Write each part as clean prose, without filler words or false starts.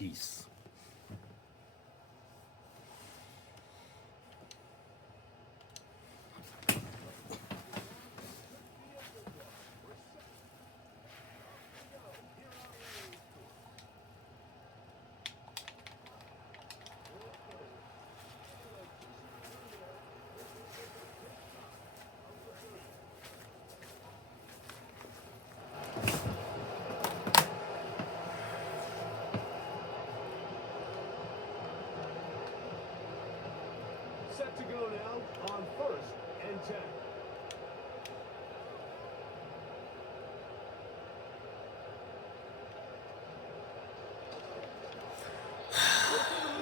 Yes. Set to go now on 1st and 10.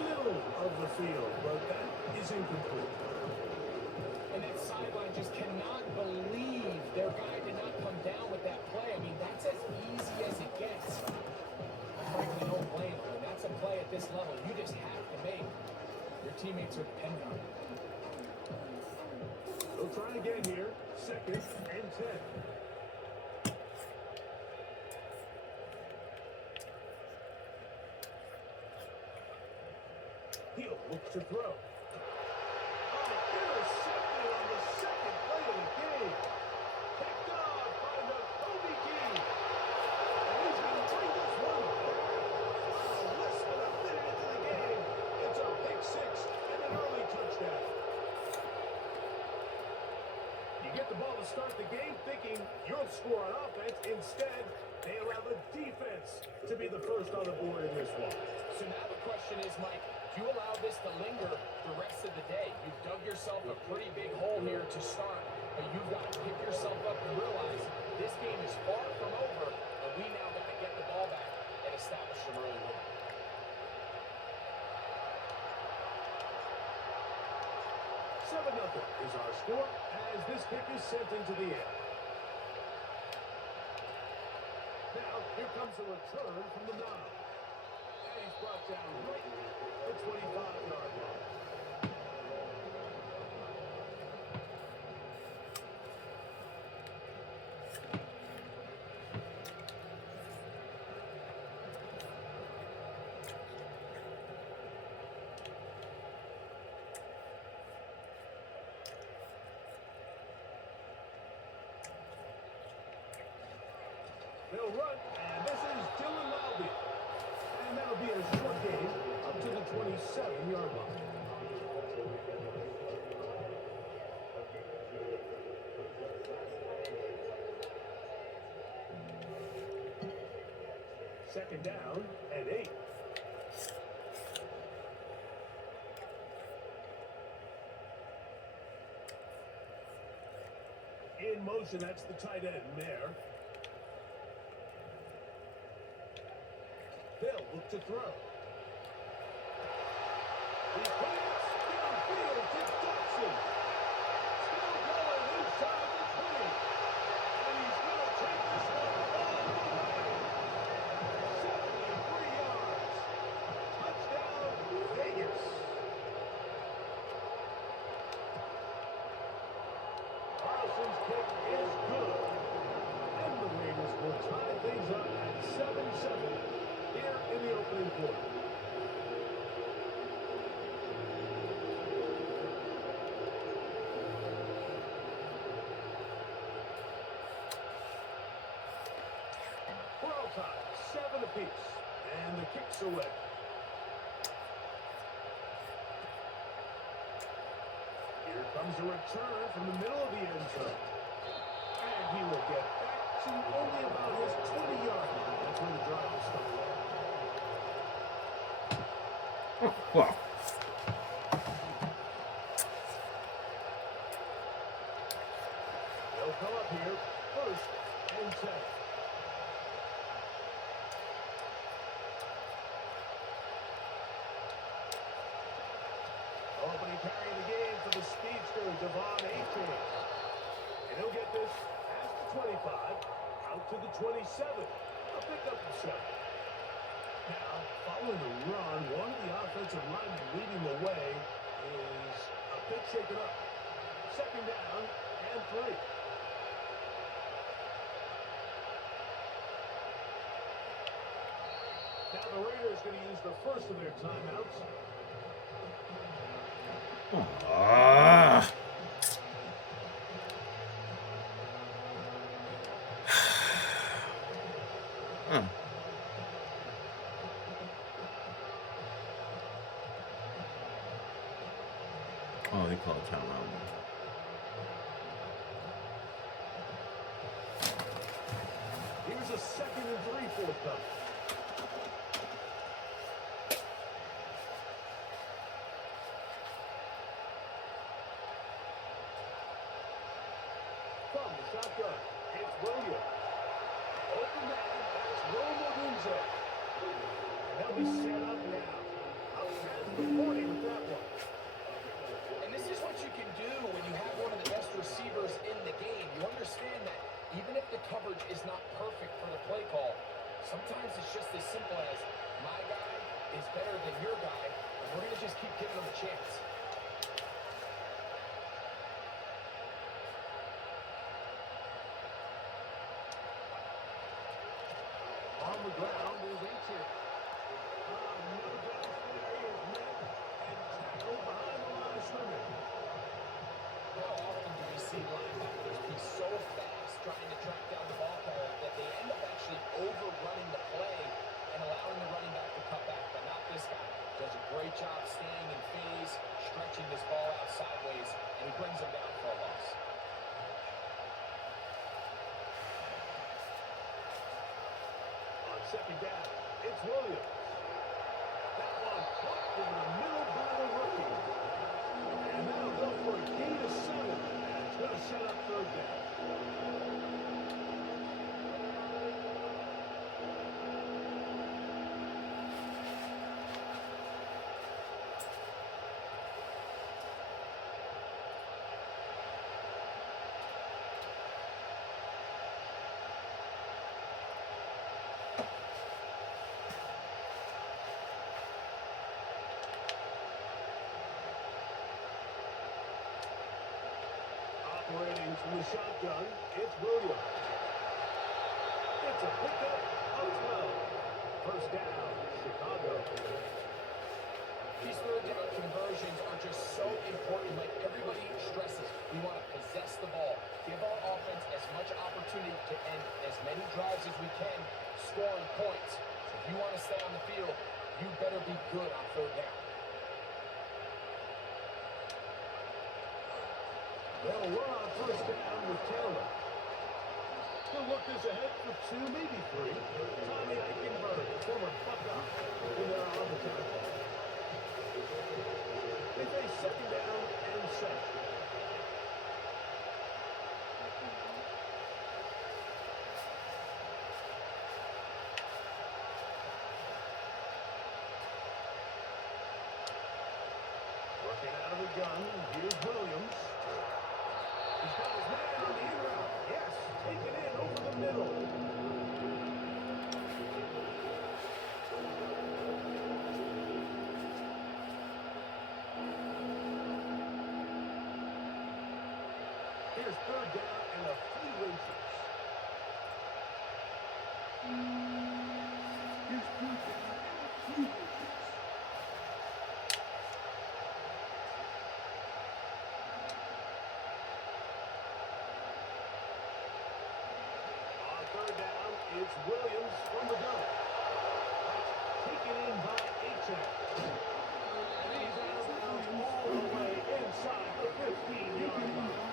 Middle of the field, but that is incomplete. And that sideline just cannot believe their guy did not come down with that play. I mean, that's as easy as it gets. I frankly don't blame them. That's a play at this level you just have to make. Your teammates are dependent on it. They'll try again here. 2nd and 10. He'll look to throw. Intercepted on the 2nd play of the game. Picked off by the Kobe King. And he's going to bring this one back. Less than a minute into the game. It's a pick 6 and an early touchdown. You get the ball to start the game thinking you'll score on offense. Instead, they allow the defense to be the first on the board in this one. So now the question is, Mike, do you allow this to linger the rest of the day? You've dug yourself a pretty big hole here to start, but you've got to pick yourself up and realize this game is far from over, and we now got to get the ball back and establish some early win. Seven nothing is our score as this kick is sent into the air. Now, here comes the return from the 9. And he's brought down right at the 25-yard line. They'll run, and this is Dylan Lowby. And that'll be a short gain up to the 27-yard line. Second down and 8. In motion, that's the tight end, Mayer. They'll look to throw. He plants downfield to Dodson. Still going inside the 20. And he's going to take this one all the way. 73 yards. Touchdown, Vegas. Carson's kick is good. And the Raiders will tie things up at 7-7. Here in the opening quarter. We're all tied, 7 apiece, and the kick's away. Here comes a return from the middle of the end zone. And he will get back to only about his 20-yard line. That's where the drive will start. Oh, wow. They'll come up here, 1st and 10. Opening carry of the game for the speedster, Devon A-Chain. And he'll get this past the 25, out to the 27. A pickup and 7. Now, following the run, one of the offensive linemen leading the way is a bit shaken up. Second down and 3. Now the the Raiders going to use the first of their timeouts. Ah. Huh. Oh, they called timeout. Here's a 2nd and 3 forthcoming. From the shotgun, it's Williams. Open man, that's Romo. And they'll be set up now. Up past the 40 with that one. And this is what you can do when you have one of the best receivers in the game. You understand that even if the coverage is not perfect for the play call, sometimes it's just as simple as my guy is better than your guy, and we're going to just keep giving him a chance. On the ground is Aiken. No doubt there he is met and tackled behind the line of scrimmage. How often do we see linebackers be so fast trying to track down the ball carrier that they end up actually overrunning the play and allowing the running back to cut back? But not this guy. Does a great job staying in phase, stretching this ball out sideways, and he brings him down for a loss. On 2nd down, it's Williams. That one caught over the middle by the rookie. And that'll go for a gain of 7. And it's going to set up 3rd down. Operating from the shotgun, it's Williams. It's a pickup of 12. First down, Chicago. These third down conversions are just so important. Like everybody stresses, we want to possess the ball, give our offense as much opportunity to end as many drives as we can, scoring points. So if you want to stay on the field, you better be good on 3rd down. They'll run on 1st down with Taylor. The look is ahead for 2, maybe 3. Tommy Eichenberg, former Buckeye, in there on the tackle. They face 2nd down and 7. Working out of the gun, here's Williams. He's got his man on the in route. Yes, taken in over the middle. Here's 3rd down and a few inches. On 3rd down, it's Williams from the gun. Taken in by Aiken. And he's out of bounds all the way inside the 15-yard line.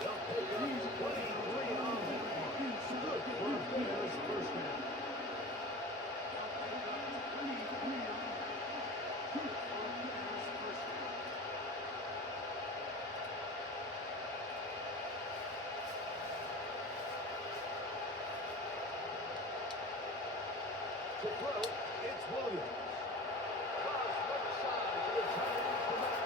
They'll pick up 23 on that one. Good for Bears first down. To throw, it's Williams. Cross right side to the tight end for Matt.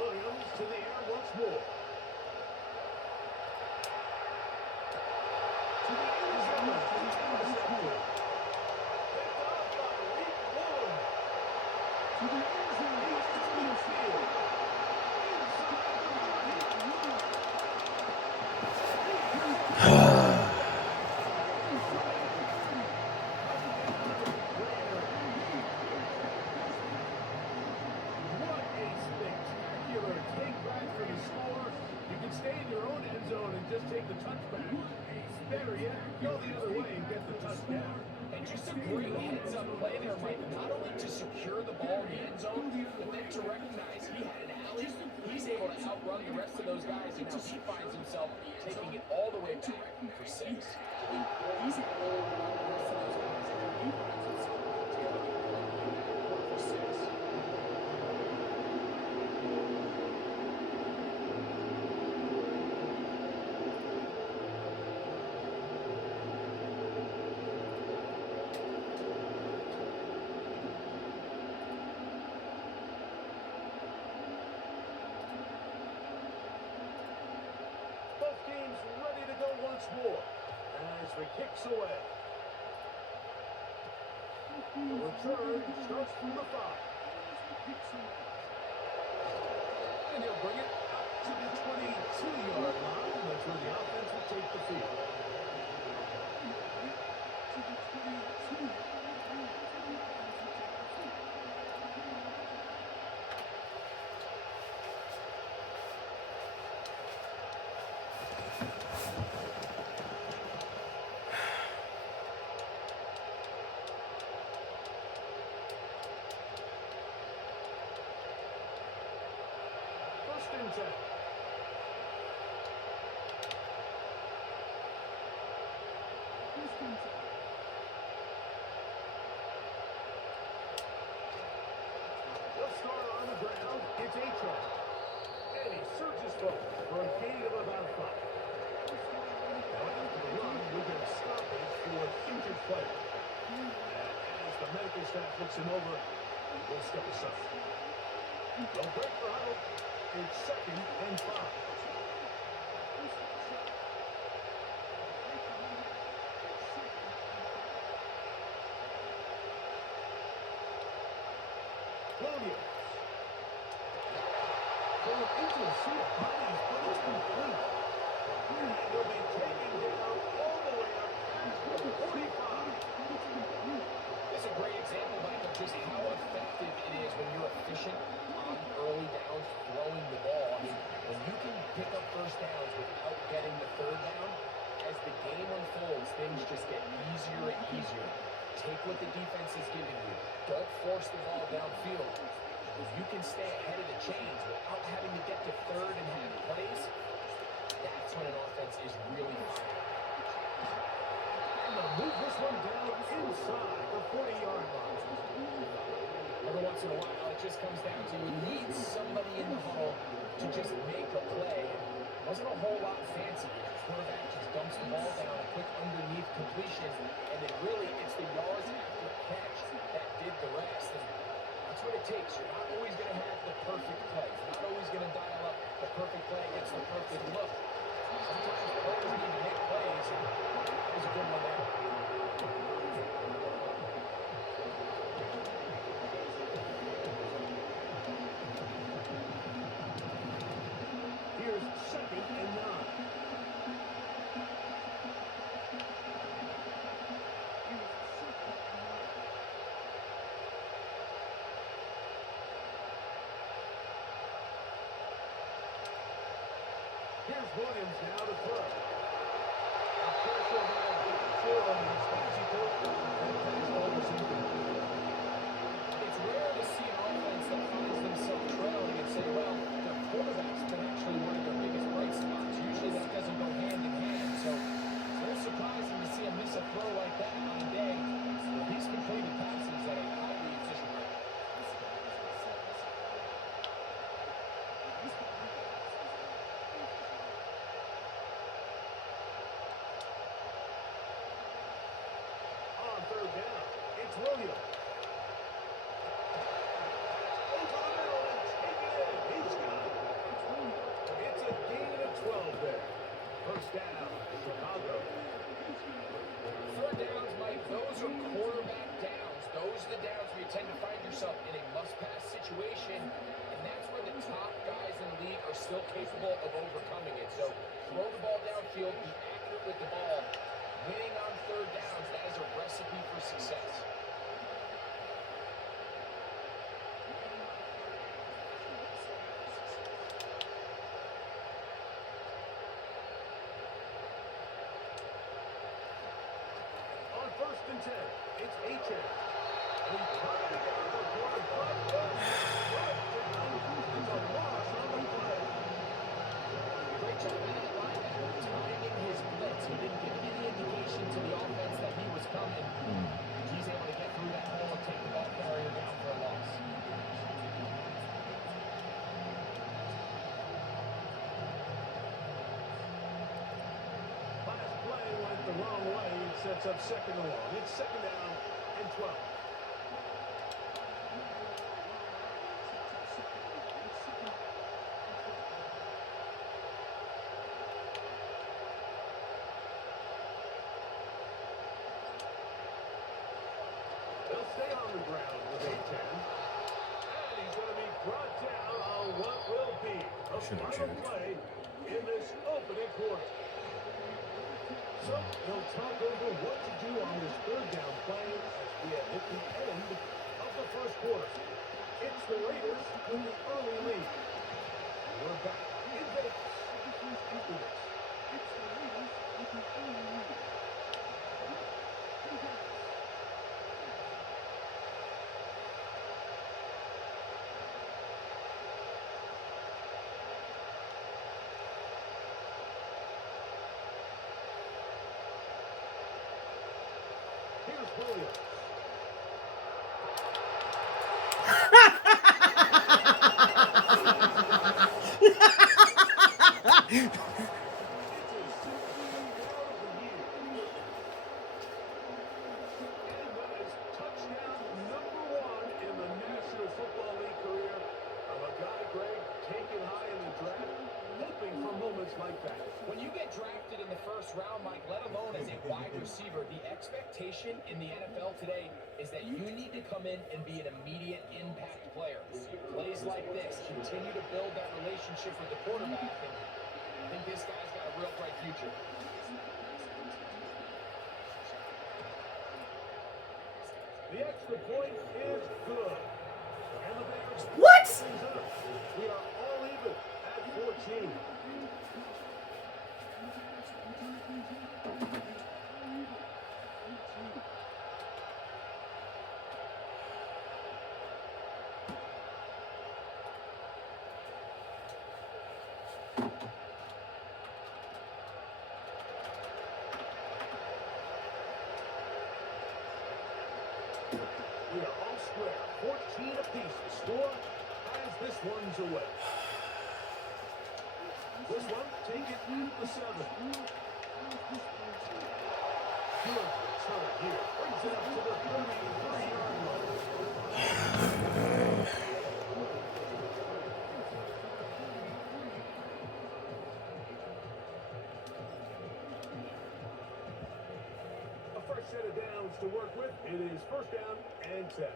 Williams to the air once more. To the end zone. Intercepted. Picked off by Reed Williams. To the end zone. He's to midfield. What a spectacular take back for the score. You can stay in your own end zone and just take the touchback. Better yet, go the other way and get the touchdown. And just a great heads-up play there, Mike. Not only to secure the ball in the end zone, but then to recognize he had an alley. He's able to outrun the rest of those guys, and now he finds himself taking it all the way back for 6. He's able to outrun the rest of those guys, and now he finds himself taking it all the way back for 6. Both teams ready to go once more as the kick's away. The return starts from the 5. And he'll bring it up to the 22-yard line. That's where the offense will take the field. First and 10. They'll start on the ground. It's Rzsl. And he surges forward for a gain of about 5. Now after the run, we're going to stop it for injured player. And as the medical staff looks him over, we'll step aside. No break for huddle. It's 2nd and 5. Williams. Going into the sea of bodies, but it's complete. And he'll be taken down all the way up past the 45. It's a great example, Mike, of just how effective it is when you're efficient on early downs throwing the ball. I mean, when you can pick up first downs without getting the 3rd down, as the game unfolds, things just get easier and easier. Take what the defense is giving you. Don't force the ball downfield. If you can stay ahead of the chains without having to get to 3rd and have plays, that's when an offense is really fine. And they'll move this one down inside the 40-yard line. Every once in a while, it just comes down to you need somebody in the huddle to just make a play. It wasn't a whole lot fancy. The quarterback just dumps the ball down, a quick underneath completion, and then really it's the yards after the catch that did the rest. And that's what it takes. You're not always going to have the perfect play. You're not always going to dial up the perfect play against the perfect look. Sometimes players need to make plays, and that was a good one there. Here's 2nd and 9. Here's Williams now to throw. A pressure there for him. Spicy throw. And pass almost incomplete. It's rare to see an offense that finds themselves trailing and say, well, their quarterback's been actually one of their biggest bright spots. Usually that doesn't go hand in hand. So it's a little surprising to see him miss a throw like that on a day where he's completed passes at a highly efficient rate. to quarterback downs, those are the downs where you tend to find yourself in a must-pass situation, and that's where the top guys in the league are still capable of overcoming it. So throw the ball downfield, be accurate with the ball. Winning on third downs, that is a recipe for success. On 1st and 10, it's H.A. And he's trying to get the quarter, it's a loss on the play. Great job by that linebacker timing his blitz. He didn't give any indication to the offense that he was coming. He's able to get through that hole and take the ball carrier down for a loss. Last play went the wrong way. It sets up 2nd and long. It's 2nd down and 12. They'll stay on the ground with A-10. And he's going to be brought down on what will be the Should've final juked. play in this opening quarter. So they'll talk over what to do on this 3rd down play as we have hit the end of the 1st quarter. It's the Raiders with the early lead. We're back in Vegas after this. Here's Williams. Like that. When you get drafted in the 1st round, Mike, let alone as a wide receiver, the expectation in the NFL today is that you need to come in and be an immediate impact player. Plays like this, continue to build that relationship with the quarterback, and I think this guy's got a real bright future. The extra point is good. And the Bears What? things up. We are all even at 14. We are all square. 14 apiece. The score as this one's away. This one, take it at the 7. Good return here. Brings it up to the 33-yard line. A fresh set of downs to work with. It is 1st down and 10.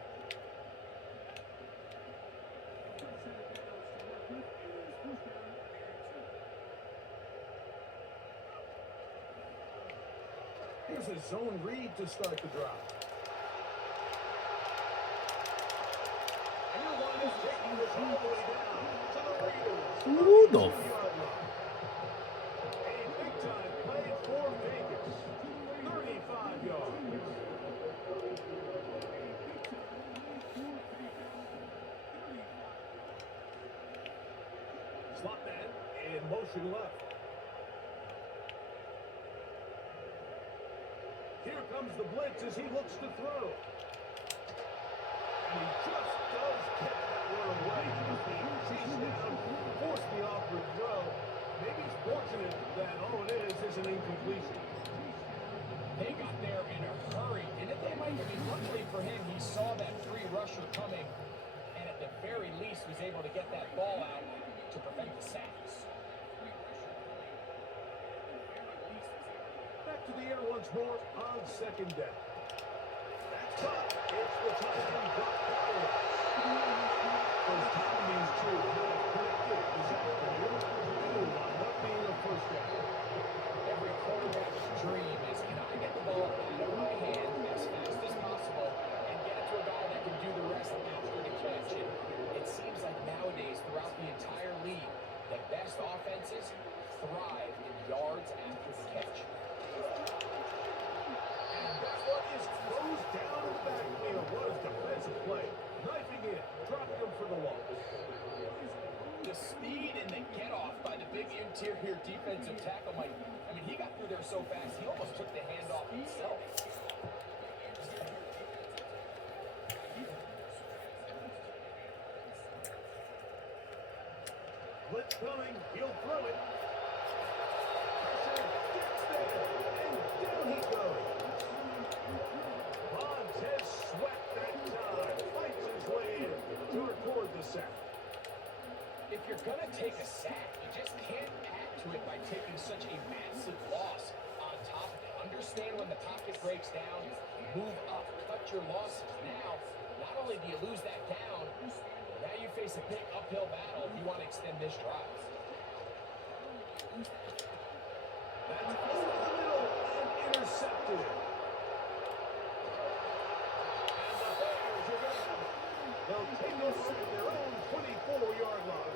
Here's a zone read to start the drive. And your line is taking this all the way down to the Raiders. Who the 32-yard line. A big-time play for Vegas. 35 yards. Slot man in motion left. Here comes the blitz as he looks to throw. And he just does get that one away. He cheats down, forced the awkward throw. Maybe he's fortunate that all it is an incompletion. They got there in a hurry, didn't they, Mike? I mean, luckily for him, he saw that free rusher coming, and at the very least was able to get that ball out to prevent the sacks. Back to the air once more on 2nd down. But it's the tight end, Dabears. First time these two have connected this afternoon. It'll wind up being a first down. Every quarterback's dream is, can I get the ball out of my hand as fast as possible and get it to a guy that can do the rest after the catch? And it seems like nowadays, throughout the entire league, the best offenses thrive in yards after the catch. And that one is closed down in the backfield. What a defensive play. Knifing in, dropping him for the loss. The speed and the get-off by the big interior defensive tackle, Mike. I mean, he got through there so fast, he almost took the handoff himself. Blitz coming, he'll throw it. Pressure gets there, and down he goes. Montez swept that time, fights his way in to record the sack. If you're going to take a sack, you just can't add to it by taking such a massive loss on top of it. Understand when the pocket breaks down, move up, cut your losses. Now, not only do you lose that down, now you face a big uphill battle if you want to extend this drive. That's over the middle and intercepted. And the Bears are going to they'll take over at their own 24-yard line.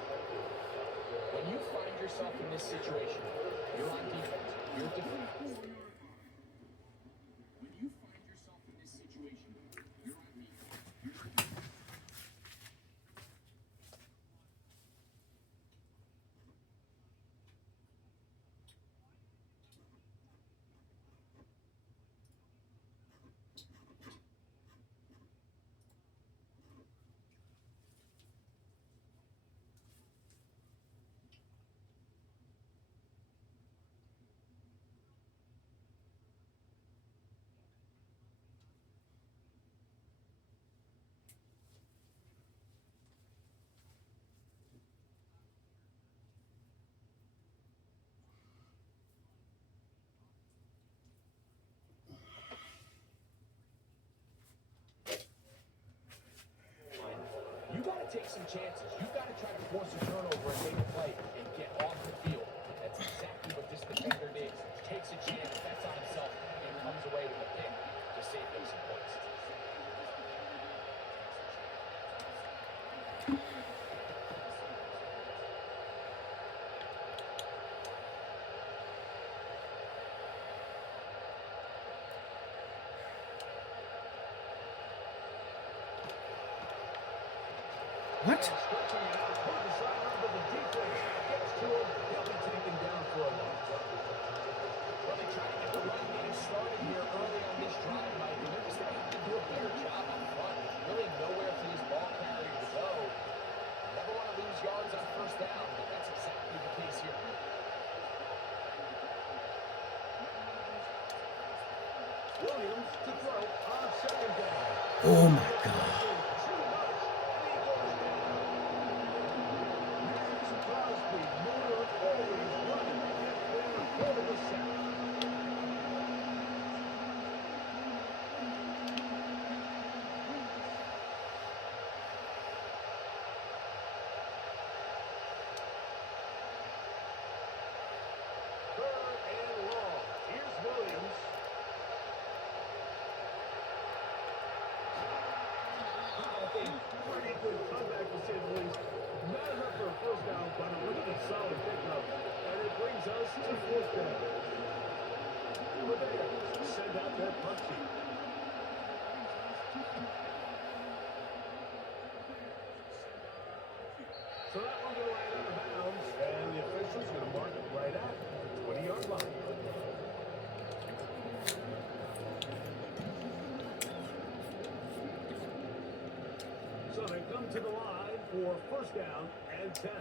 When you find yourself in this situation, you're on defense, you're defending. When you find yourself in this situation, you're on defense. You got to take some chances. You got to try to force a turnover and make a play and get off the field. That's exactly what this defender did. Takes a chance, bets on himself, and comes away with a pick to save them some points. What? Stretching it out toward the sideline, but the defense gets to him. He'll be taken down for a loss. Well, they try to get the run game started here early on this drive, Mike, and they're just going to have to do a better job up front. There's really nowhere for this ball carrier to go. Never want to lose yards on first down, but that's exactly the case here. Williams to throw on second down. Oh my God. Too much, and he goes down. Max Crosby, Moore always running at there for the sack. Third and long. Here's Williams. Pretty good comeback to say the least. Not enough for a first down, but a really solid pickup. And it brings us to fourth down. The Bears send out their punt team. So that one's going to land out of bounds, and the official's going to mark it right at the 20-yard line. So they come to the line for first down and 10.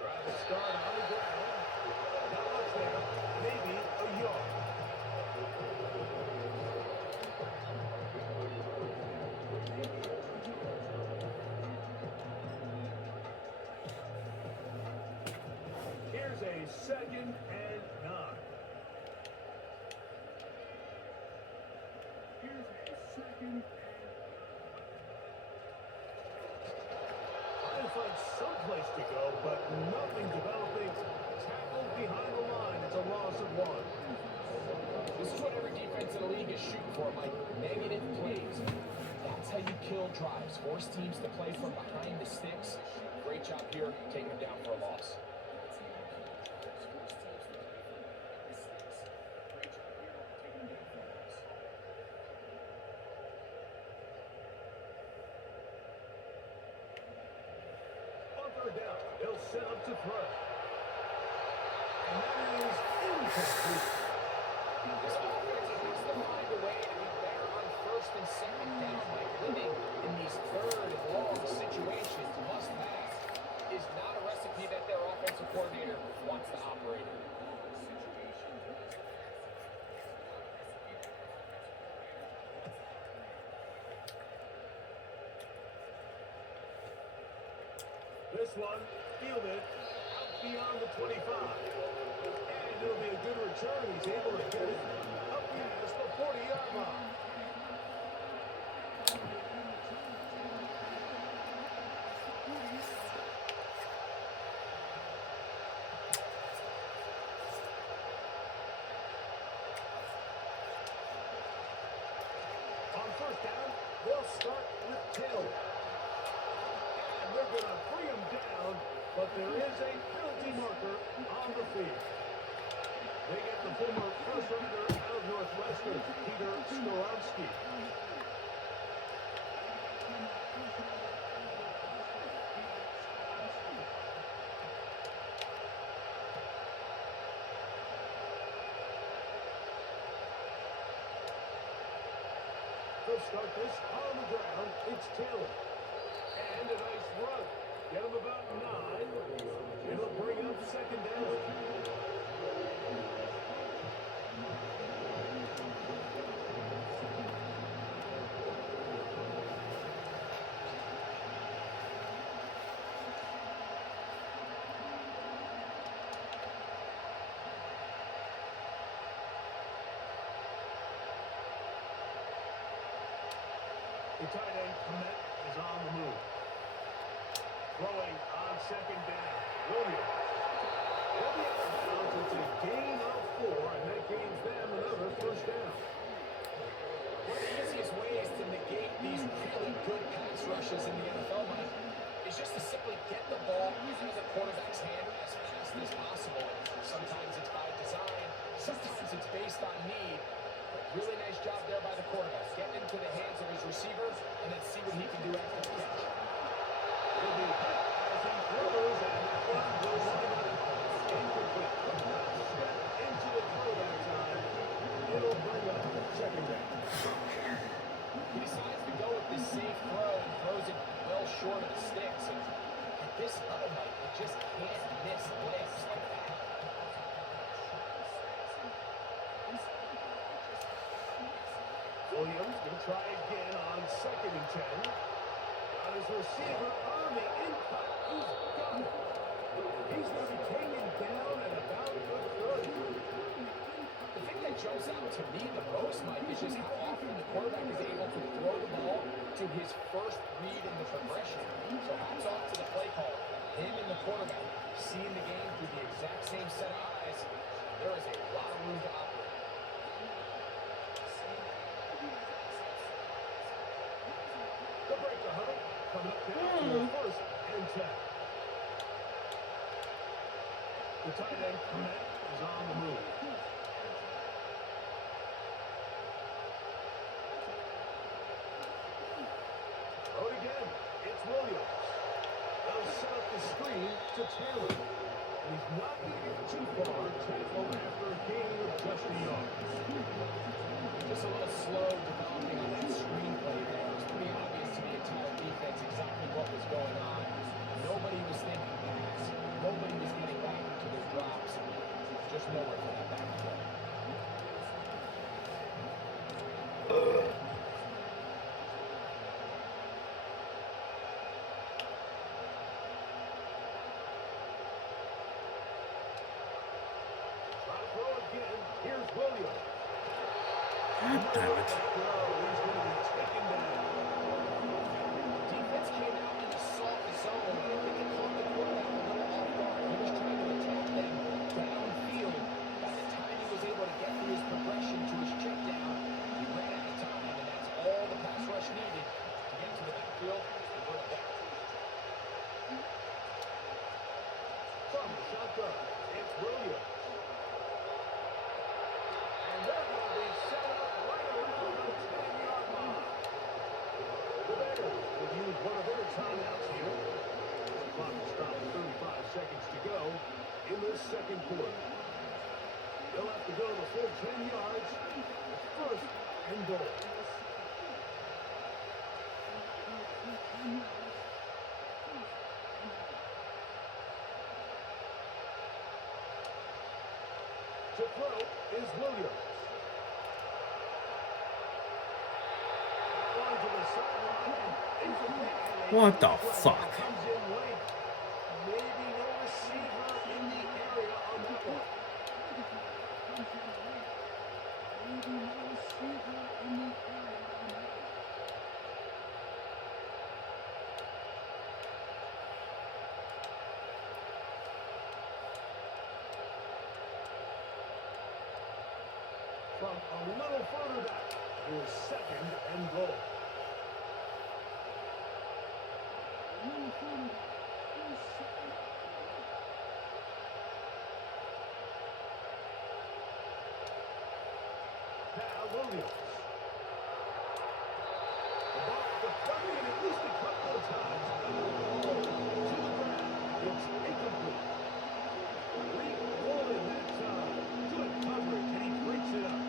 Drive will start on the ground. Not much there. Maybe a yard. second and 9. Here's a second. Trying to find someplace to go, but nothing developing. Tackled behind the line. It's a loss of 1. This is what every defense in the league is shooting for, Mike. Negative plays. That's how you kill drives. Force teams to play from behind the sticks. Great job here, taking them down for a loss. On third down, they'll set up to throw. And that is incomplete. This offense has to find a way to be better on first and second down. Like living in these third and long situations, must pass, is not a recipe that their offensive coordinator wants to operate in. This one, fielded out beyond the 25. And it'll be a good return. He's able to get it up past the 40-yard line. On first down, they'll start with Taylor. And they're going to bring him down, but there is a penalty marker on the field. They get the former first-rounder out of Northwestern, Peter Skoronski. They'll start this on the ground. It's Taylor. And a nice run. Get him about 9. It'll bring up second down. The tight end, Komet, is on the move. Throwing on second down. Williams. They'll be out of bounds. It's a gain of 4, and that gains them another first down. One of the easiest ways to negate these really good pass rushes in the NFL, Mike, is just to simply get the ball out of the quarterback's hand as fast as possible. Sometimes it's by design, sometimes it's based on need. But really nice job there by the quarterback. Get into the hands of his receiver and then see what he can do after the catch. Will be hit as he throws, and that one goes incomplete. Step into the throwback time. It'll bring up second down. He decides to go with this safe throw and throws it well short of the sticks. And at this level, Mike, it just can't miss layups like that. Williams will try again on second and 10. Got his receiver on the impact. He's got it. He's going to be taken down at about the 30. The thing that jumps out to me the most, Mike, is just how often the quarterback is able to throw the ball to his first read in the progression. So hats off to the play caller. Him and the quarterback seeing the game through the exact same set of eyes. There is a lot of room to operate. The break the huddle. Coming up down to the first and 10. The tight end, Komet, is on the move. Throw it again. It's Williams. They'll set up the screen to Taylor. And he's not going to get too far. Tackle after a gain of just a yard. Just a little slow developing on that screenplay there. It was pretty obvious to the entire defense exactly what was going on. Nobody was thinking pass. Nobody was getting back into their drops. Just nowhere for that back to go. Damn it. Defense came out in a soft zone. I think it caught the quarterback a little off guard. He was trying to attack them downfield. By the time he was able to get through his progression to his check down, he ran out of time, and that's all the pass rush needed to get to the backfield and bring it back. From the shotgun, it's Williams. And they're going to be set up right around the 10-yard line. The Bears will use one of their timeouts here. The clock is stopped with 35 seconds to go in this second quarter. They'll have to go the full 10 yards. It's first and goal. To throw is Williams. On to the sideline. Incomplete. What the Flag fuck? comes in late. Maybe no receiver in the area on that one. From a little further back, here's second and goal. Now Williams. The ball deflected at least a couple of times. To the ground. It's incomplete. Re-rolling that time. Good coverage, and he breaks it up.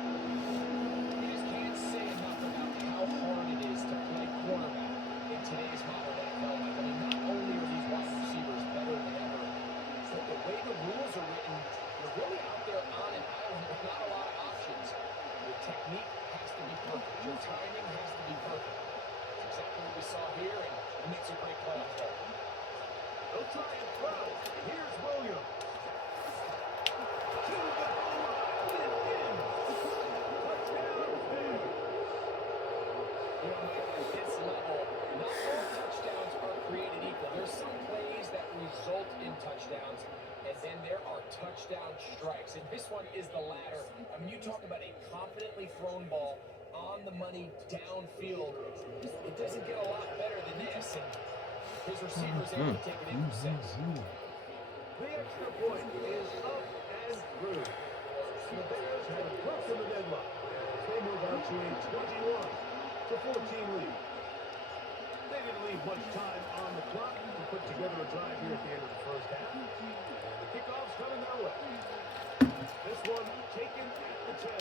You just can't say enough about how hard it is to play quarterback in today's modern NFL. I mean, not only are these wide receivers better than ever, but the way the rules are written, you're really out there on an island with not a lot of options. Your technique has to be perfect. Your timing has to be perfect. That's exactly what we saw here, and he makes a great play on there. They'll try and throw. Here's Williams. To the goal line. And in. Touchdown, Bears. You know, Mike, at this level, not all touchdowns are created equal. There's some plays that result in touchdowns, and then there are touchdown strikes. And this one is the latter. I mean, you talk about a confidently thrown ball on the money downfield. It doesn't get a lot better than this. And his receiver's able to take it in for 6. The extra point is up and through. The Bears have broken the deadlock. They move on to a 21-14 lead. They didn't leave much time on the clock to put together a drive here at the end of the first half. And the kickoff's coming their way. This one taken at the 10.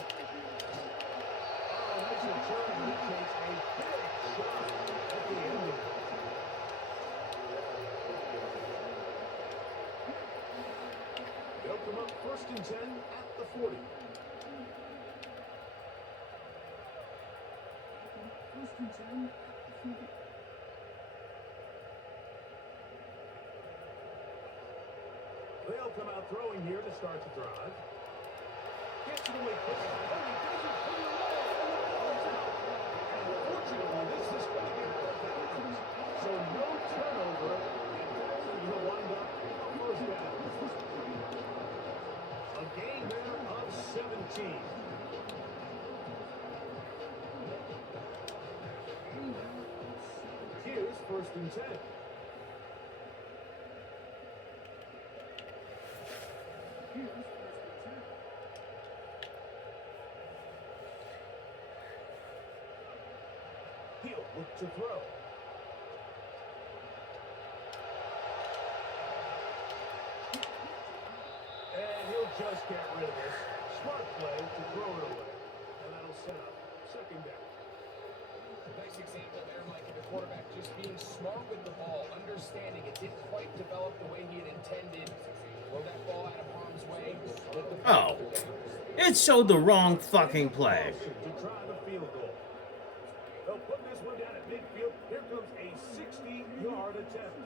Oh, nice return. He takes a big shot at the end of it. They'll come up first and 10 at the 40. They'll come out throwing here to start the drive. Gets it away quickly. Oh, he doesn't put it away. And the ball's out. And fortunately, this is going to get out of bounds. So no turnover. And he'll wind up a first down. A gain there of 17. Here's first and 10. He'll look to throw. And he'll just get rid of this. Smart play to throw it away. And that'll set up second down. Nice example there, Mike, of the quarterback just being smart with the ball, understanding it didn't quite develop the way he had intended. Throw that ball out of harm's way. Oh, it showed the wrong fucking play. To try the field goal. They'll put this one down at midfield. Here comes a 60-yard attempt.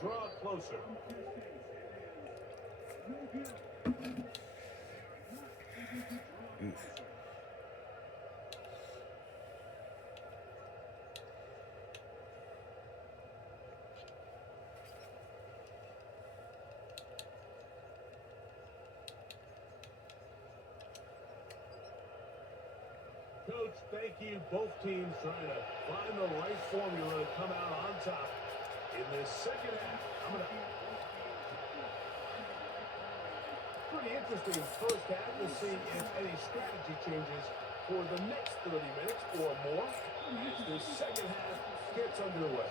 draw it closer. Coach, thank you. Both teams trying to find the right formula to come out on top in this second half. Pretty interesting first half. We'll see if any strategy changes for the next 30 minutes or more as this second half gets underway.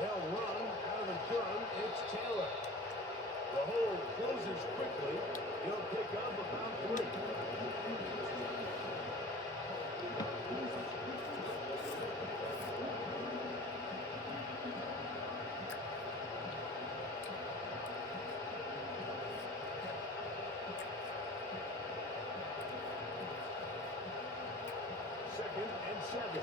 They'll run out of the gun. It's Taylor. The hole closes quickly. He'll pick up about 3. Second and 7.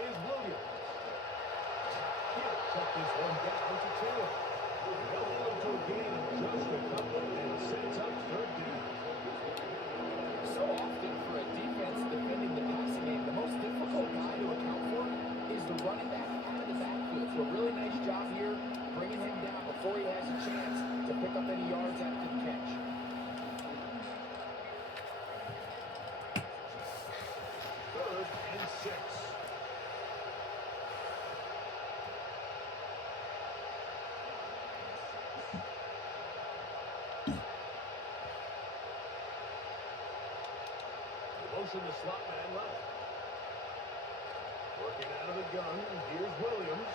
Is Williams. He'll check this one down to Taylor. They'll hold him to a gain of just a couple and sets up third down. So often for a defense defending the passing game, the most difficult guy to account for is the running back out of the backfield. So a really nice job here, bringing him down before he has a chance to pick up any yards after the catch. Third and 6. Motion the slot man left. Working out of the gun. Here's Williams.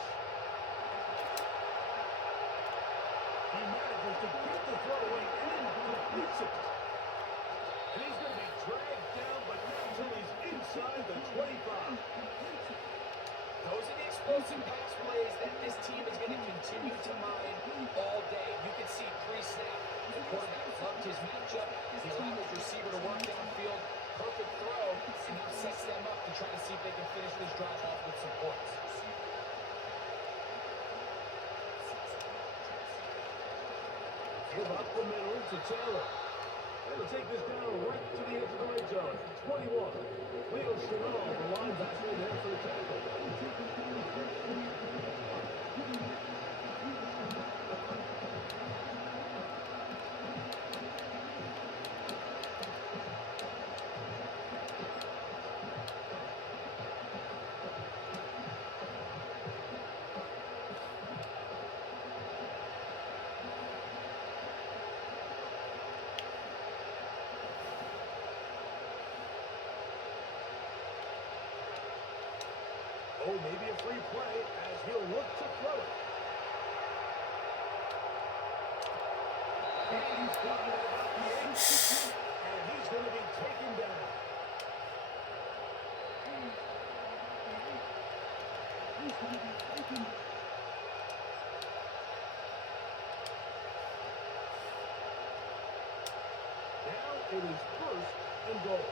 He manages to get the throw away and completes it. And he's going to be dragged down, but not until he's inside the 25. Those are the explosive pass plays that this team is going to continue to mine all day. You can see pre-snap. The quarterback loved his matchup. He allowed his receiver to work downfield. Perfect throw, and now sets them up to try to see if they can finish this drive off with some points. Give up the middle to Taylor. They'll take this down right to the edge of the red zone. 21. Leo Chenal, the linebacker, there for the tackle. Oh, maybe a free play as he'll look to throw it. And he's got it about the 8, and he's going to be taken down. Now it is first and goal.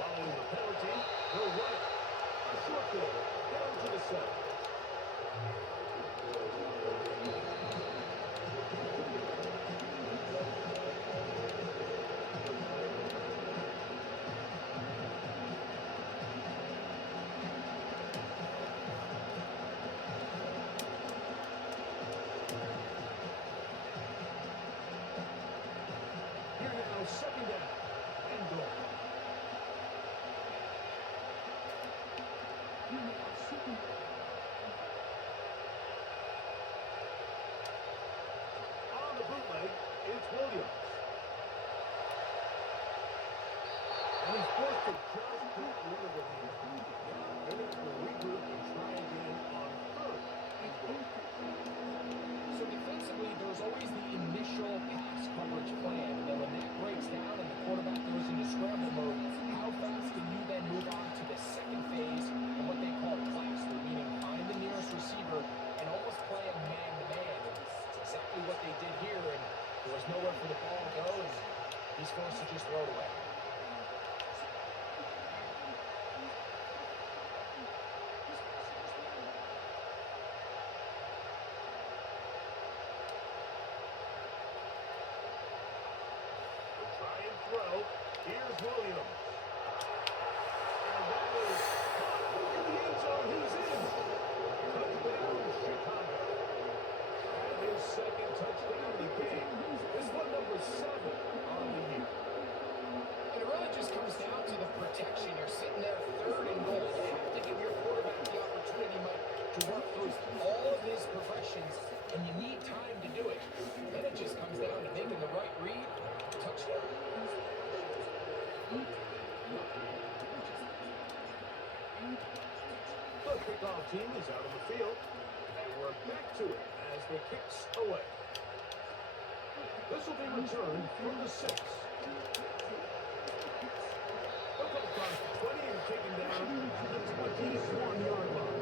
Following the penalty, he'll run it. A short field down to the 7. Here now, second down and goal. So defensively, there's always the initial pass coverage plan. And then when that breaks down and the quarterback goes into scramble mode, how fast can you then move on to the second phase of what they call plaster, meaning find the nearest receiver and almost play a man-to-man. And it's exactly what they did here, and there was nowhere for the ball to go, and he's forced to just throw it away. Throw. Here's Williams. And that is caught in the end zone. He's in. Touchdown, Chicago. And his second touchdown of the game. This one number 7 on the year. And it really just comes down to the protection. You're sitting there third and goal. You have to give your quarterback the opportunity, Mike, to work through all of his progressions, and you need time to do it. Then it just comes down to making the right read. Touchdown. The kickoff team is out on the field, and we're back to it as the kicks away. This will be returned from the 6. They'll come across the 20 and taken down at the 21-yard line.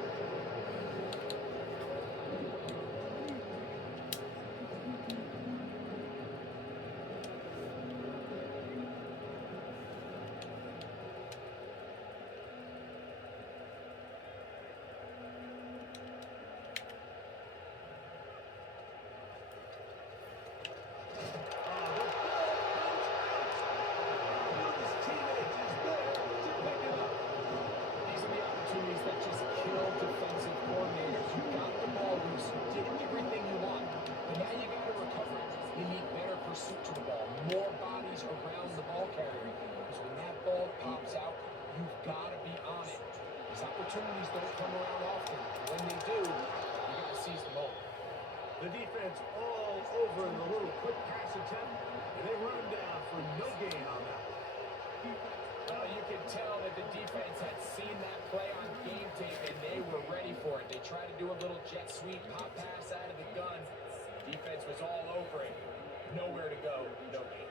More bodies around the ball carrier. Because when that ball pops out, you've got to be on it. These opportunities don't come around often. When they do, you got to seize the moment. The defense all over the little quick pass attempt, and they run him down for no gain on that one. Well, you could tell that the defense had seen that play on game tape, and they were ready for it. They tried to do a little jet sweep, pop pass out of the gun. Defense was all over it. Nowhere to go, no gain.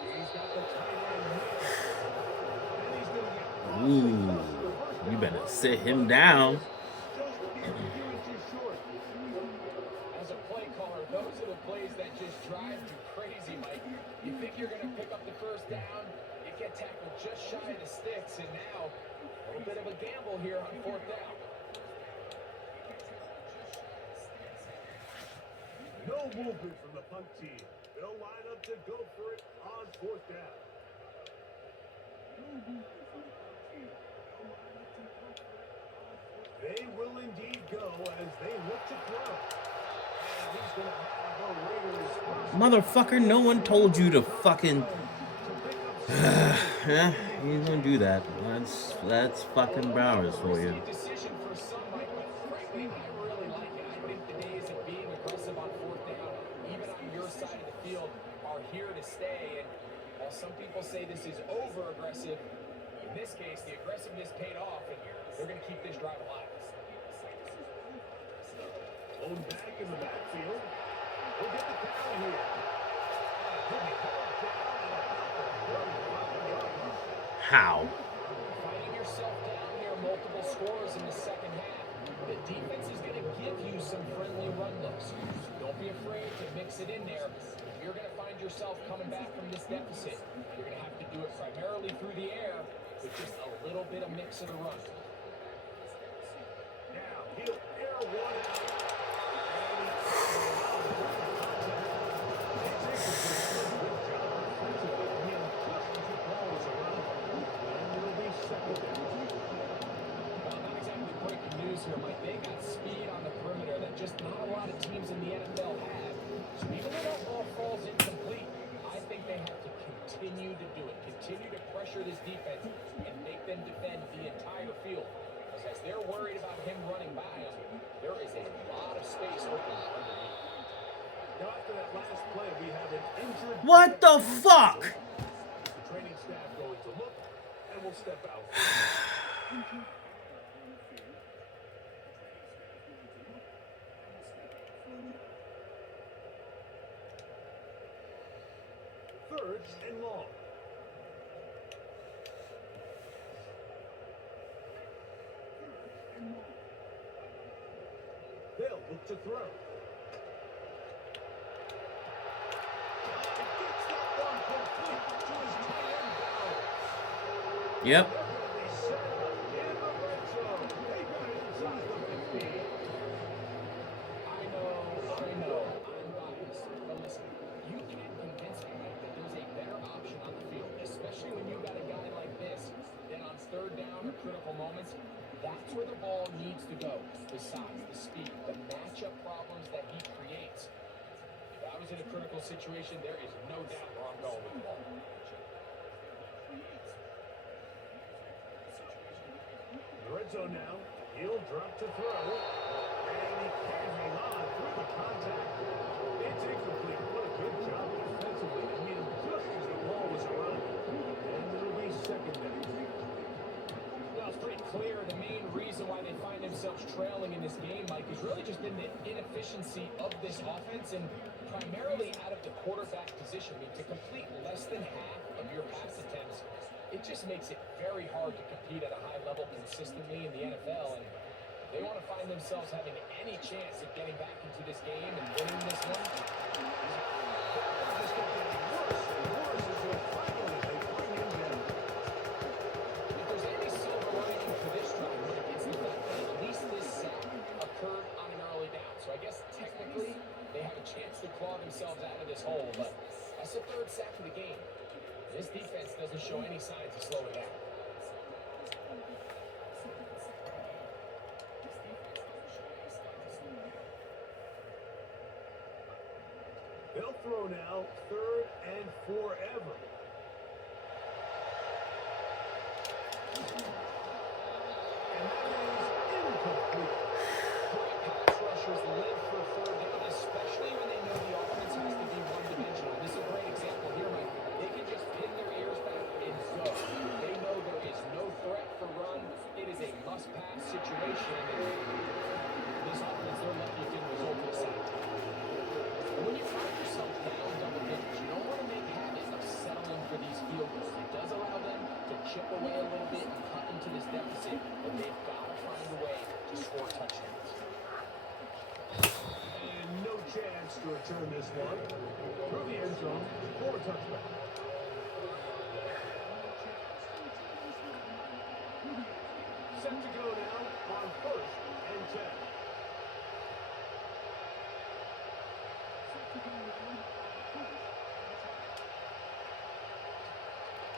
He's got the tight end here. And he's going to get Ooh, you better sit him down. just a few inches short. As a play caller, those are the plays that just drive you crazy, Mike. You think you're going to pick up the first down, you get tackled just shy of the sticks, and now a little bit of a gamble here on 4th down. No movement from the punt team. They'll line up to go for it on 4th down. They will indeed go as they look to throw. And he's going to have the Raiders. Motherfucker, no one told you to fucking... Yeah, you don't do that. That's fucking Bowers for you. Decision for some, Mike, but frankly, I really like it. I think the days of being aggressive on 4th down, even on your side of the field, are here to stay. And while some people say this is over-aggressive, in this case, the aggressiveness paid off, and they're going to keep this drive alive. Own back in the backfield. We'll get the carry here. He'll be held down at about the 35-yard line. How? Fighting yourself down here, multiple scores in the second half. The defense is going to give you some friendly run looks. Don't be afraid to mix it in there. If you're going to find yourself coming back from this deficit, you're going to have to do it primarily through the air with just a little bit of mix of the run. Now he'll air one out. Here, Mike, they got speed on the perimeter that just not a lot of teams in the NFL have. So even though that ball falls incomplete, I think they have to continue to do it. Continue to pressure this defense and make them defend the entire field. Because as they're worried about him running by them, there is a lot of space open underneath. Now after that last play, we have an injured. What the fuck? The training staff going to look, and we'll step out. Third and long. They'll look to throw. He gets that one complete to his tight end Bauer. Yep. They're going to be set up in the red zone. They got it inside the 15. I know, I'm biased. But listen, you can't convince me, Mike, that there's a better option on the field, especially when you got a guy like this, then on third down or critical moments, that's where the ball needs to go. The size, the speed, the matchup problems that he creates. If I was in a critical situation, there is no doubt where I'm going with the ball. In the red zone now. He'll drop to throw. And he can't hang on through the contact. It's incomplete. What a good job defensively to meet him just as the ball was arriving. And it'll be second down. Well, it's pretty clear the main reason why they find themselves trailing in this game, Mike, is really just been the inefficiency of this offense and primarily out of the quarterback position. I mean, to complete less than half of your pass attempts, it just makes it very hard to compete at a high level consistently in the NFL. And they want to find themselves having any chance of getting back into this game and winning this one. Just kept getting worse and worse until finally they bring him down. If there's any silver lining for this drive, Mike, it's the fact that at least this sack occurred on an early down. So I guess technically they have a chance to claw themselves out of this hole, but that's the third sack of the game. This defense doesn't show any signs of slowing down. They'll throw now, third and forever. And that is incomplete. Great pass rushers live for third down, especially when they know the offense has to be one-dimensional. This is a great example here, Mike. They can just pin their ears back and go. They know there is no threat for run. It is a must-pass situation. And this offense, they're lucky it didn't result in a sack. And when you find yourself down double digits, you don't want to make habit of settling for these field goals. It does allow them to chip away a little bit and cut into this deficit, but they've got to find a way to score touchdowns. And no chance to return this one. Through the end zone for a touchback. Set to go now on first and 10.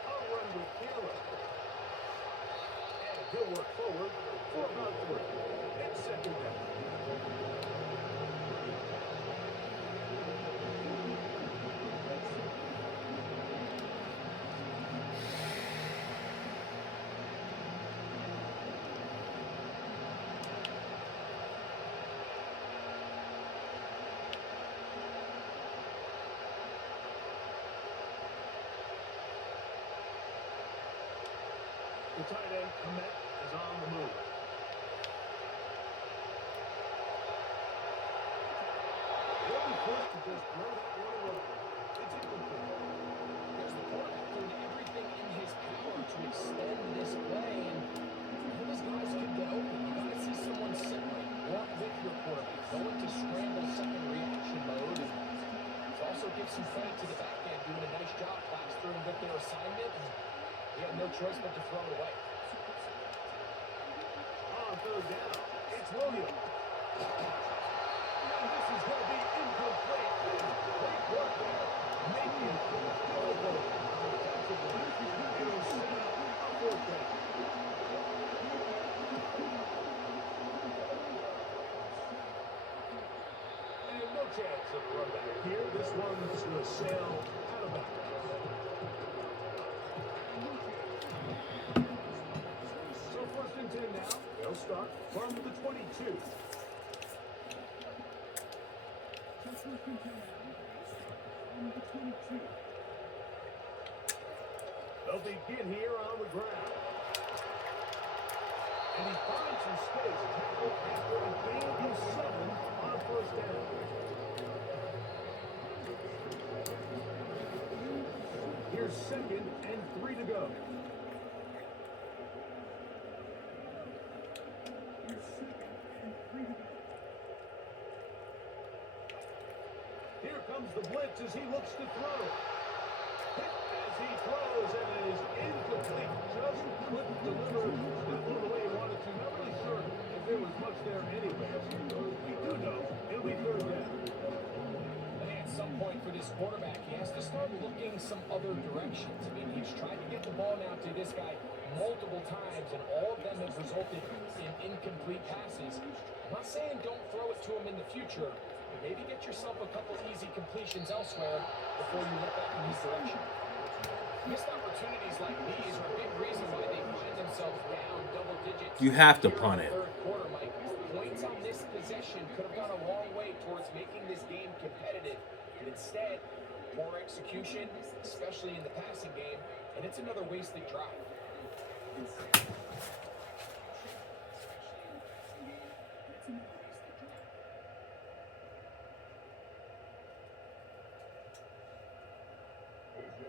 I'll run with Taylor. And he'll work forward for about 3. It's second down. The tight end, Komet, is on the move. They'll be forced to just throw that one away. It's incomplete. There's the quarterback doing everything in his power to extend this play, and all these guys could get open. You got to see someone separate, work with your quarterback, go into scramble second reaction mode, and also give some credit to the back end, doing a nice job plastering with their assignment. And he had no choice but to throw it away. On third down, it's Williams. And this is going to be incomplete. Great work there, making it available defensively. It'll set up a fourth down. And no chance of a run back here. This one's going to sail out of bounds. So first and 10 now. They'll start from the 22. They'll begin here on the ground. And he finds some space. Tackle after a gain of 7 on first down. Here's 2nd and 3 to go. Here comes the blitz as he looks to throw. Hit as he throws, and it is incomplete. Just couldn't deliver that one the way he wanted to. Not really sure if there was much there anyway. We do know it'll be 3rd down. I think at some point for this quarterback, he has to start looking some other directions. I mean, he's tried to get the ball now to this guy multiple times, and all of them have resulted in incomplete passes. I'm not saying don't throw it to him in the future, but maybe get yourself a couple easy completions elsewhere before you look back in his direction. Missed opportunities like these are a big reason why they find themselves down double digits. You have to here in punt the it. third quarter, Mike. Points on this possession could have gone a long way towards making this game competitive, but instead, poor execution, especially in the passing game, and it's another wasted drive.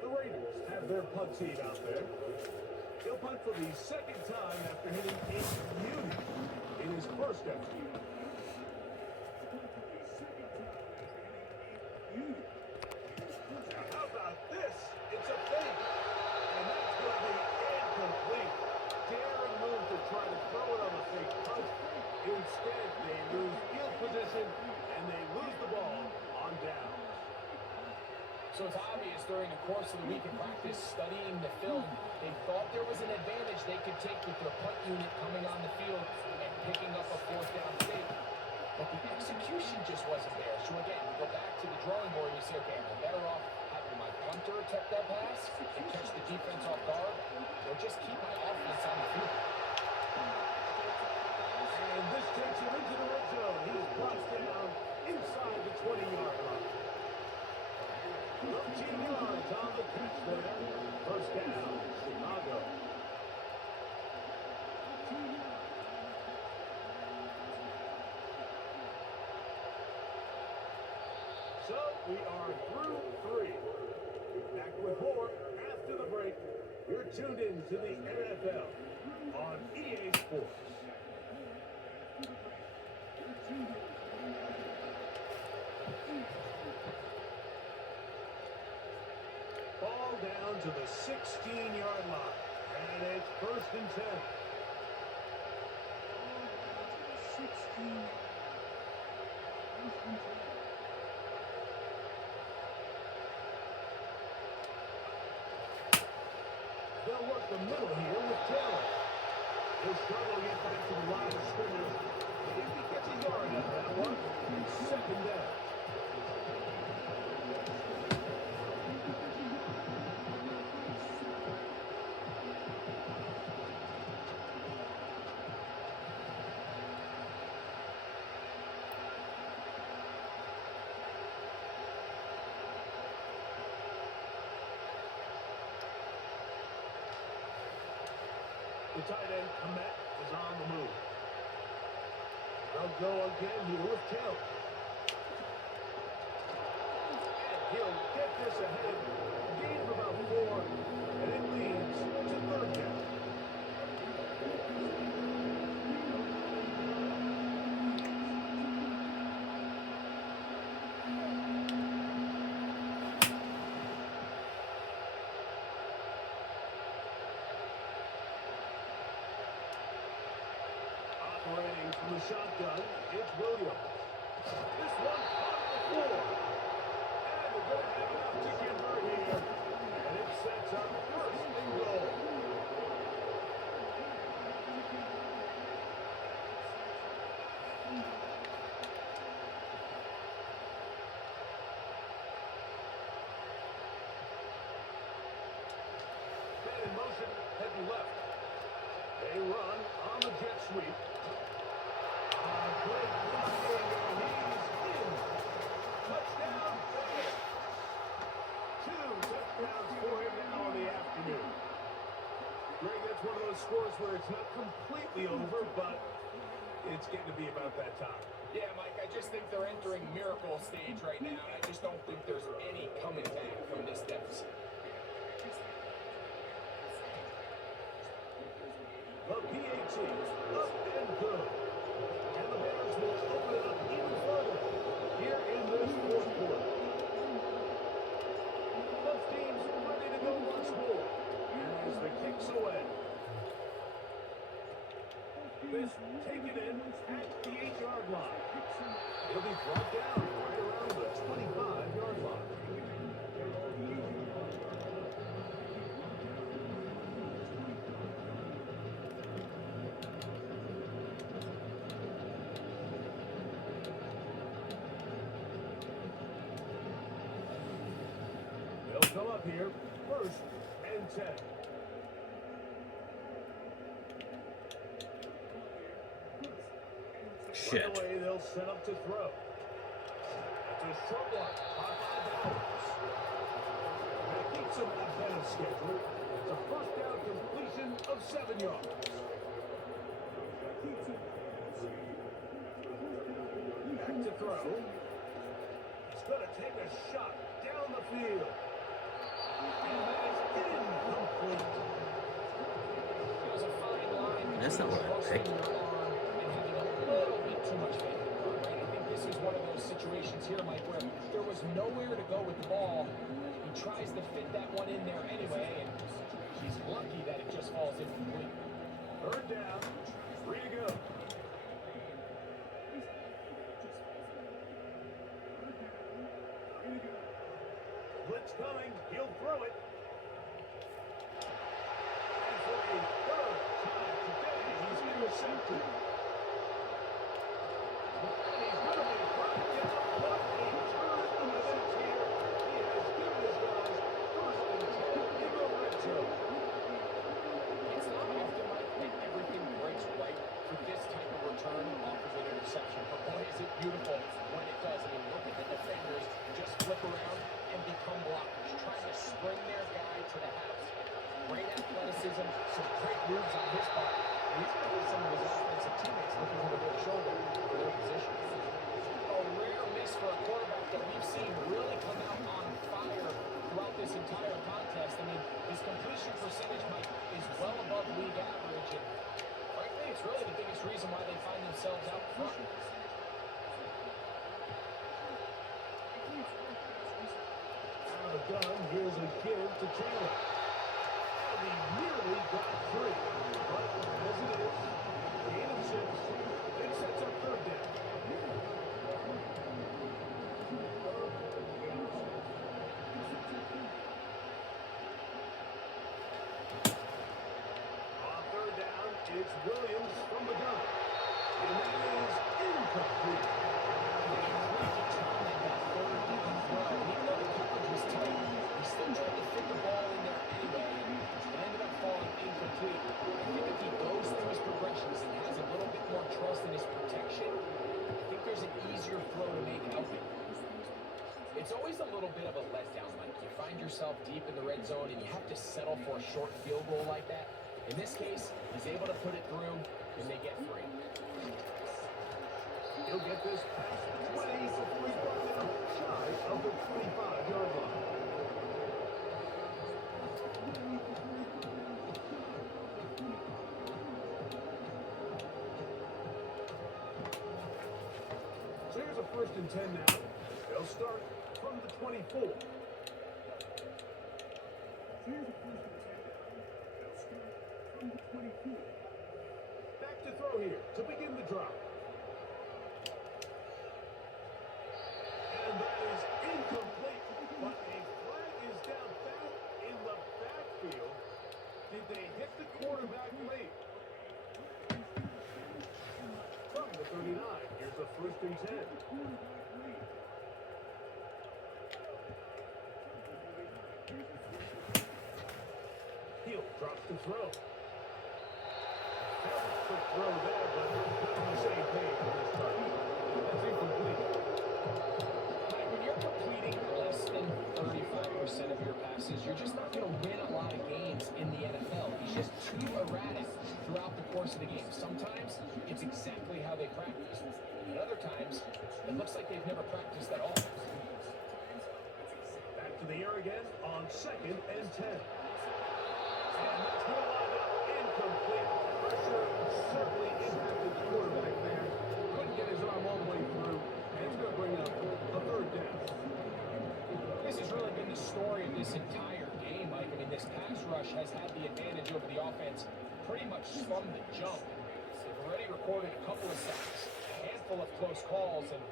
The Raiders have their punt team out there. He'll punt for the 2nd time after hitting a beauty in his first effort. Now, how about this? It's a fake. And that's going to be incomplete. Daring move to try to throw it on the fake punt. Instead, they lose field position and they lose the ball on down. So it's obvious during the course of the week in practice, studying the film, they thought there was an advantage they could take with their punt unit coming on the field and picking up a 4th down fake. But the execution just wasn't there. So again, you go back to the drawing board and you say, okay, am I better off having my punter attempt that pass and catch the defense off guard, or just keep my offense on the field? And this takes him into the red zone. He's brought down inside the 20-yard line. 13 yards on the catch there. First down, Chicago. So we are through 3. Back with more after the break. You're tuned in to the NFL on EA Sports. Ball down to the 16-yard line. And it's 1st and 10. They'll work the middle here with Taylor. He'll struggle to get back to the line of scrimmage. But if he gets a yard out of that one, it's 2nd down. The tight end, Komet, is on the move. They'll go again here with Taylor. And he'll get this ahead. Gain of about 4, and it leads to 3rd down. Operating from the shotgun, it's Williams. This one on the floor. And they're going to have enough to convert here. And it sets up 1st and goal. Man in motion, heading left. They run on the jet sweep. Great blocking, and he's in. Touchdown. close where it's not completely over, but it's getting to be about that time. Yeah, Mike, I just think they're entering miracle stage right now. I just don't think there's any coming back from this deficit. The PAT up and good. And the Bears will open it up even further here in this fourth quarter. Both teams ready to go once more as the kick's away. This taken in at the 8-yard line. It'll be brought down right around the 25-yard line. They'll come up here, 1st and 10. Shit. Right away, they'll set up to throw. That's a short one. Caught by Dabears. That keeps them ahead of schedule. It's a first down completion of 7 yards. Back to throw. He's going to take a shot down the field. And that is incomplete. It was a fine line. That's not what I picked. One of those situations here, Mike, where there was nowhere to go with the ball. He tries to fit that one in there anyway, and he's lucky that it just falls incomplete. 3rd down, 3 to go. Blitz coming, he'll throw it. And for a 3rd time today, he's intercepted. Beautiful when it does. I mean, look at the defenders just flip around and become blockers, trying to spring their guy to the house. Great athleticism, some great moves on his part. He's got some of his offensive teammates looking over their shoulder for their position. A rare miss for a quarterback that we've seen really come out on fire throughout this entire contest. I mean, his completion percentage, Mike, is well above league average, and frankly, it's really the biggest reason why they find themselves out front. Done. Here's a give to Chandler. And he nearly got 3. But as it is, gain of 6. It sets up 3rd down. On 3rd down, it's Williams from the gun. And that is incomplete. Still trying to fit the ball in there anyway, and ended up falling incomplete. I think if he goes through his progressions and has a little bit more trust in his protection, I think there's an easier throw to make out there. It's always a little bit of a letdown, Mike. You find yourself deep in the red zone and you have to settle for a short field goal like that. In this case, he's able to put it through, and they get 3. He'll get this past 20 before he's brought down shy of the 25-yard line. So here's a 1st and 10 now. They'll start from the 24. Back to throw here to begin the drive. And that is incomplete, but a flag is down back in the backfield. Did they hit the quarterback late? From the 39, here's a 1st and 10. Hill drops to throw. That was a quick throw there, but not on the same page for this time. That's incomplete. Mike, when you're completing less than 35% of your passes, you're just not going to win a lot of games in the NFL. He's just too erratic course of the game. Sometimes it's exactly how they practice. And other times, it looks like they've never practiced at all. Back to the air again on 2nd and 10. And that's going to line up incomplete. Pressure certainly impacted the quarterback there. Couldn't get his arm all the way through. And it's going to bring up a 3rd down. This has really been the story of this entire game, Mike. I mean, this pass rush has had the advantage over the offense pretty much from the jump. They've already recorded a couple of sacks, a handful of close calls, and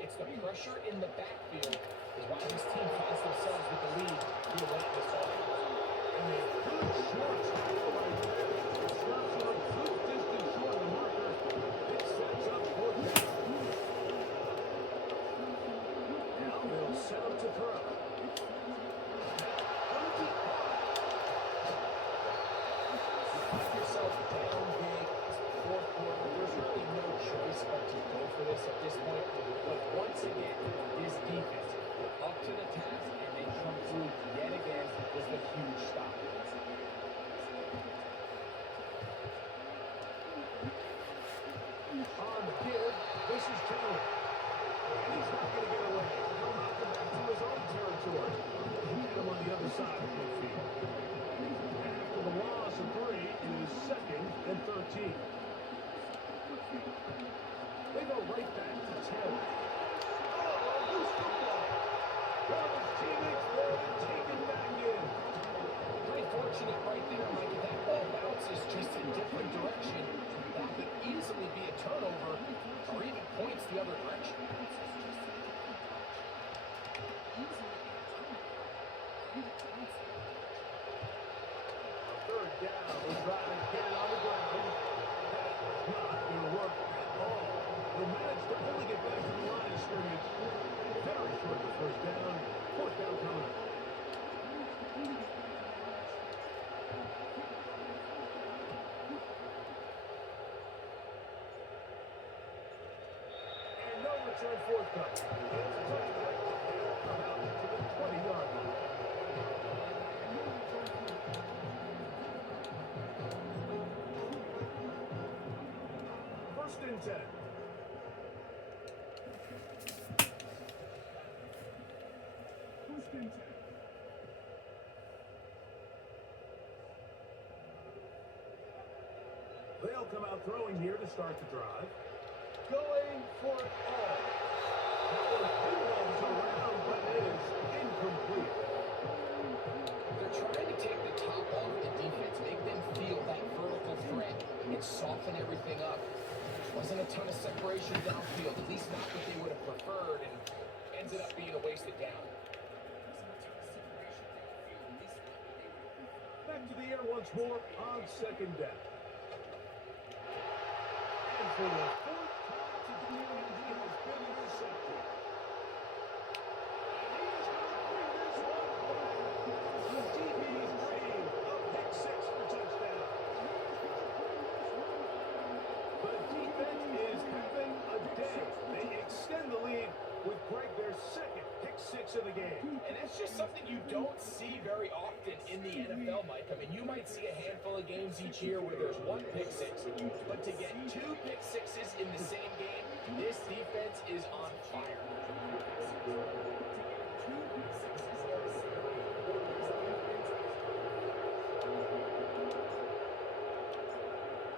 it's the pressure in the backfield is why this team finds themselves with the lead here late in this ball. And a good short tackle right there. It stops him a good distance short of the marker. It sets up 4th down. Now they'll set up to throw. Find yourself down big, 4th quarter. There's really no choice but to go for this at this point. But once again, this defense up to the task, and they come through yet again with a huge stop. On the give, this is Taylor. And he's not going to get away. He'll knock him back to his own territory. Hit him on the other side of midfield. After the loss of 3, it is 2nd and 13. They go right back to Taylor. Oh, loose football. Well, his teammates there to take it back in. Pretty fortunate right there, Mike. If that ball bounces just a different direction, that could easily be a turnover or even points the other direction. 3rd down. We'll try to get it on the ground. That is not going to work at all. They'll manage to only get back to the line of scrimmage. Very short of 1st down. 4th down coming up. And no return forthcoming. It's a touchback. They'll come out to the 20-yard line. First and 10. They'll come out throwing here to start the drive. Going for it all. That one pinballs around, but it is incomplete. They're trying to take the top off the defense, make them feel that vertical threat, and soften everything up. Wasn't a ton of separation downfield, at least not what they would have preferred, and ended up being a wasted down. Back to the air once more on 2nd down. And for the 4th time today, he has been intercepted. And he is going to bring this one back. The DB's dream of pick 6 for touchdown. The defense is having a day. They extend the lead with Greg their 2nd pick 6 of the game. And that's just something you don't see very often in the NFL, Mike. I mean, you might see a handful of games each year where there's 1 pick 6, but to get 2 pick 6s in the same game, this defense is on fire.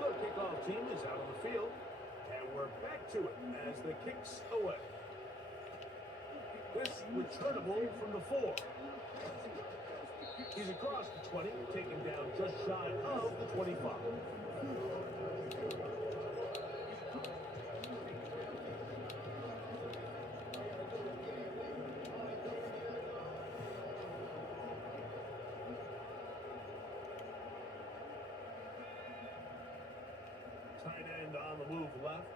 The kickoff team is out on the field, and we're back to it as the kick's away. This returnable from the 4. He's across the 20, taken down just shy of the 25. Tight end on the move left.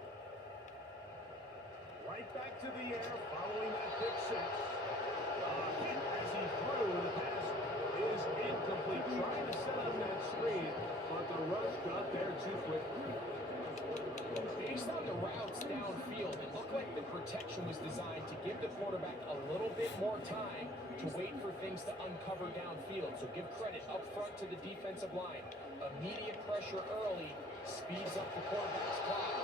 Right back to the air following that pick 6. Hit as he threw. The pass is incomplete. Trying to set up that screen, but the rush got there too quick. Based on the routes downfield, it looked like the protection was designed to give the quarterback a little bit more time to wait for things to uncover downfield. So give credit up front to the defensive line. Immediate pressure early, speeds up the quarterback's clock.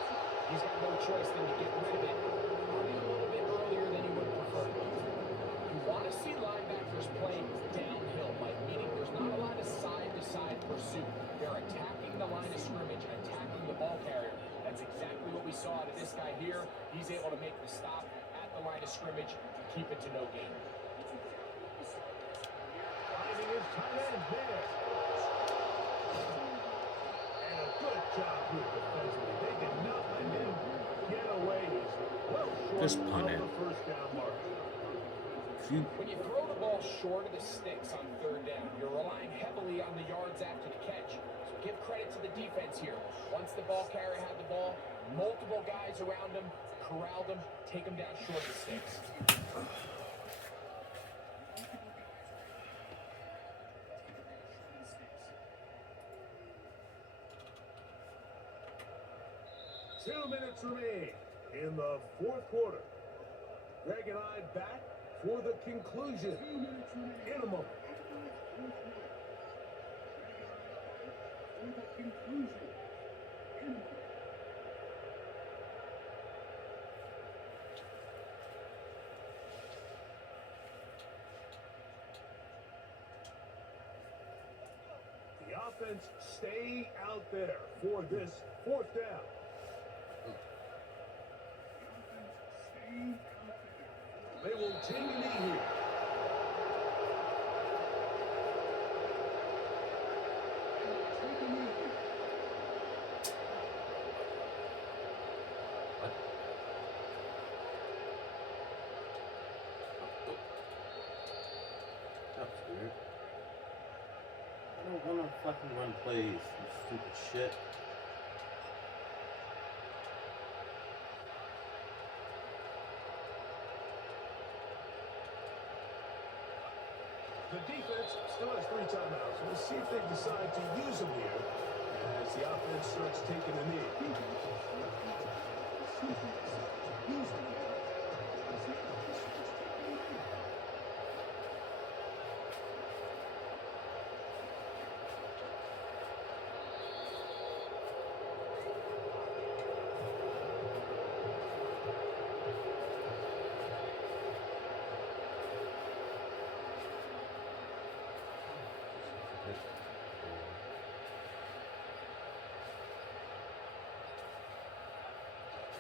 He's got no choice than to get rid of it. Probably a little bit earlier than he would prefer. You want to see linebackers playing downhill, Mike, meaning there's not a lot of side-to-side pursuit. They're attacking the line of scrimmage, attacking the ball carrier. That's exactly what we saw out of this guy here. He's able to make the stop at the line of scrimmage to keep it to no gain. Finding his tight end there. And a good job here defensively. They did not let him get away. He's well short Just of punt it. the first down mark. When you throw the ball short of the sticks on third down, you're relying heavily on the yards after the catch. So give credit to the defense here. Once the ball carrier had the ball, multiple guys around him, corralled him, take him down short of the sticks. Two minutes remain in the fourth quarter. Greg and I back for the conclusion in a moment. The offense stay out there for this fourth down. They will take a knee here. That's weird. I don't want to fucking run plays, you stupid shit. The defense still has 3 timeouts. We'll see if they decide to use them here as the offense starts taking a knee.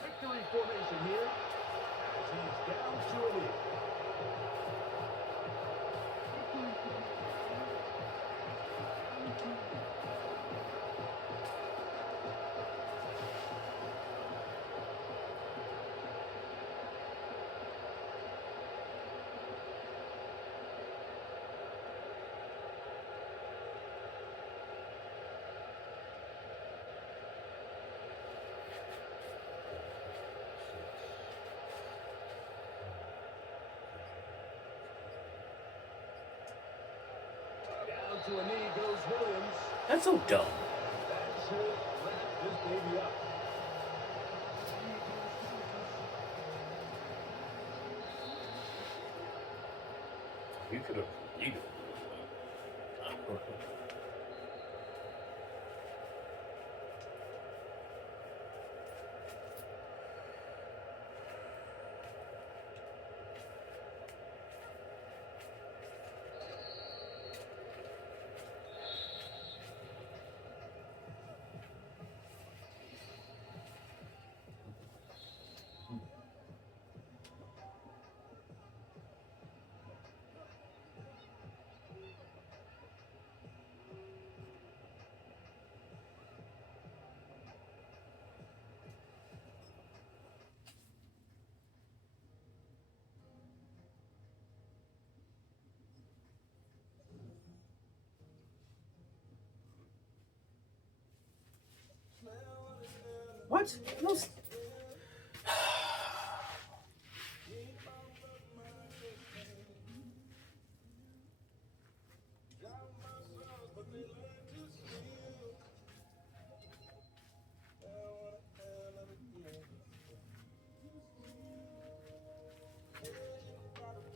Victory formation here as he's down to a lead. Down to a knee goes Williams. That's so dumb. That should wrap this baby up. You could have read it. What? No,